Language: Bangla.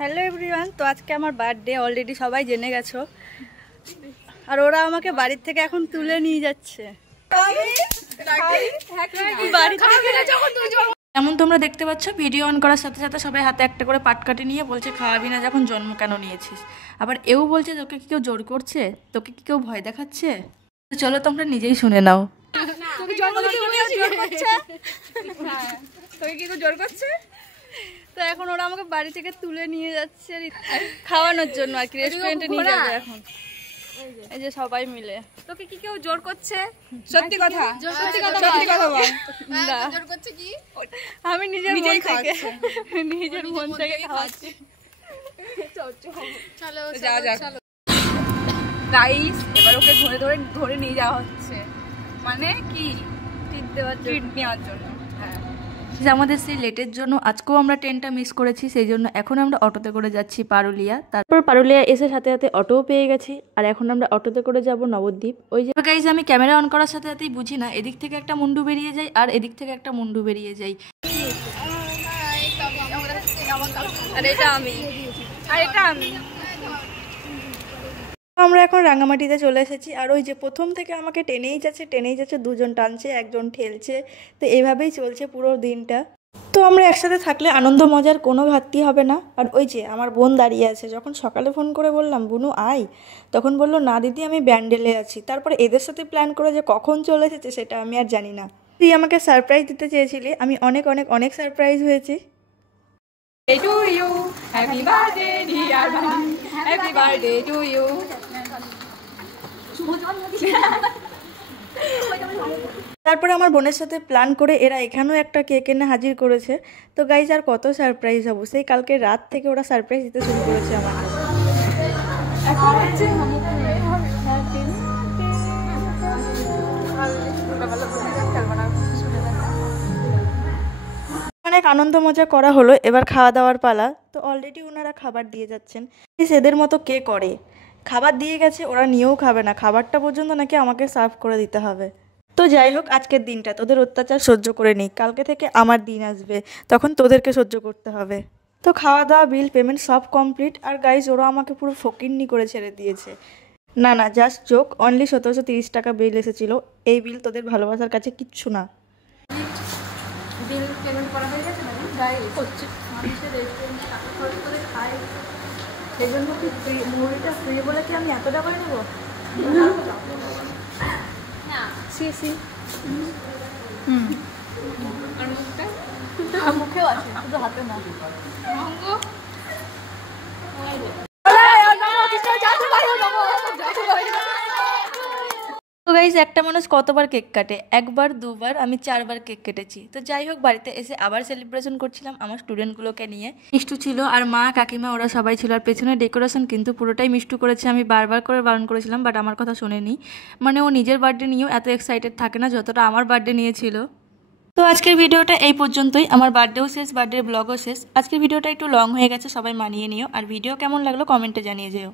হ্যালো এভরিওয়ান, তো আজকে আমার বার্থডে অলরেডি সবাই জেনে গেছো। আর ওরা আমাকে বাড়ির থেকে এখন তুলে নিয়ে যাচ্ছে। যেমন তোমরা দেখতে পাচ্ছ, ভিডিও অন করার সাথে সাথে সবাই হাতে একটা করে পাটকাঠি নিয়ে বলছে খাওয়াবি না যখন জন্ম কেন নিয়েছিস। আবার এও বলছে তোকে কি কেউ জোর করছে, তোকে কি কেউ ভয় দেখাচ্ছে। চলো তোমরা নিজেই শুনে নাও। তো এখন ওরা আমাকে বাড়ি থেকে তুলে নিয়ে যাচ্ছে খাওয়ানোর জন্য আর কি, রেস্টুরেন্টে নিয়ে যাবে এখন। এই যে সবাই মিলে। তোকে কি কেউ জোর করছে? সত্যি কথা, সত্যি কথা বল। না, জোর করছে কি? আমি নিজের মন থেকে খাওয়াচ্ছি। চলো যাও গাইস, এবার ওকে ধরে নিয়ে যাওয়া হচ্ছে। মানে কি ট্রিট নেওয়ার জন্য। আমাদের সেই লেটের জন্য আজকেও আমরা ট্রেনটা মিস করেছি, সেই জন্য এখন আমরা অটোতে করে যাচ্ছি পারুলিয়া। তারপর পারুলিয়া এসে সাথে সাথে অটোও পেয়ে গেছি, আর এখন আমরা অটোতে করে যাব নবদ্বীপ। ওই যে গাইজ, আমি ক্যামেরা অন করার সাথে সাথেই বুঝি না এদিক থেকে একটা মুন্ডু বেরিয়ে যায় আর এদিক থেকে একটা মুন্ডু বেরিয়ে যায়। আর এটা আমি। আমরা এখন রাঙামাটিতে চলে এসেছি। আর ওই যে প্রথম থেকে আমাকে টেনেই যাচ্ছে, দুজন টানছে, একজন ঠেলছে। তো এইভাবেই চলছে পুরো দিনটা। তো আমরা একসাথে থাকলে আনন্দ মজার কোনো ঘাটতি হবে না। আর ওই যে আমার বোন দাঁড়িয়ে আছে, যখন সকালে ফোন করে বললাম বুনু আয়, তখন বললো না দিদি আমি ব্যান্ডেলে আছি। তারপরে এদের সাথে প্ল্যান করে যে কখন চলে এসেছে সেটা আমি আর জানি না। তুই আমাকে সারপ্রাইজ দিতে চেয়েছিলি, আমি অনেক অনেক অনেক সারপ্রাইজ হয়েছি। To you, happy birthday dear Bunny, happy birthday to you. তারপরে আমার বোনের সাথে প্ল্যান করে এরা এখানেও একটা কেক এনে হাজির করেছে। তো গাইজ আর কত সারপ্রাইজ হবো, সেই কালকে রাত থেকে ওরা সারপ্রাইজ দিতে শুরু করেছে আমাকে। অনেক আনন্দ মজা করা হলো, এবার খাওয়া দাওয়ার পালা। তো অলরেডি ওনারা খাবার দিয়ে যাচ্ছেন। এদের মতো কে করে, খাবার দিয়ে গেছে, ওরা নিয়েও খাবে না, খাবারটা পর্যন্ত নাকি আমাকে সার্ভ করে দিতে হবে। তো যাই হোক, আজকের দিনটা তোদের অত্যাচার সহ্য করে নিই, কালকে থেকে আমার দিন আসবে, তখন তোদেরকে সহ্য করতে হবে। তো খাওয়া দাওয়া, বিল পেমেন্ট সব কমপ্লিট। আর গাইজ, ওরা আমাকে পুরো ফকিন্নি করে ছেড়ে দিয়েছে। না না, জাস্ট জোক, অনলি 1730 টাকা বিল এসেছিল। এই বিল তোদের ভালোবাসার কাছে কিচ্ছু না। বিল পেমেন্ট করা হয়ে গেছে, মানে গাইস হচ্ছে মানুষের রেস্টুরেন্টে টাকা খরচ করে খায়, সেই জন্য কি মুড়িটা ফ্রি বলে কি আমি এত টাকা নেবো? না সি আর মুখেও আছে, শুধু হাতে না। তো গাইজ, একটা মানুষ কতবার কেক কাটে? একবার, দুবার, আমি 4বার কেক কেটেছি। তো যাই হোক, বাড়িতে এসে আবার সেলিব্রেশন করছিলাম আমার স্টুডেন্টগুলোকে নিয়ে। মিষ্টু ছিল আর মা কাকিমা ওরা সবাই ছিল। আর পেছনে ডেকোরেশন কিন্তু পুরোটাই মিষ্টু করেছে। আমি বারবার করে বারণ করেছিলাম, বাট আমার কথা শোনেনি। মানে ও নিজের বার্থডে নিয়েও এত এক্সাইটেড থাকে না যতটা আমার বার্থডে নিয়েছিল। তো আজকের ভিডিওটা এই পর্যন্তই। আমার বার্থডেও শেষ, বার্থডের ব্লগও শেষ। আজকের ভিডিওটা একটু লং হয়ে গেছে, সবাই মানিয়ে নিও। আর ভিডিও কেমন লাগলো কমেন্টে জানিয়ে যেও।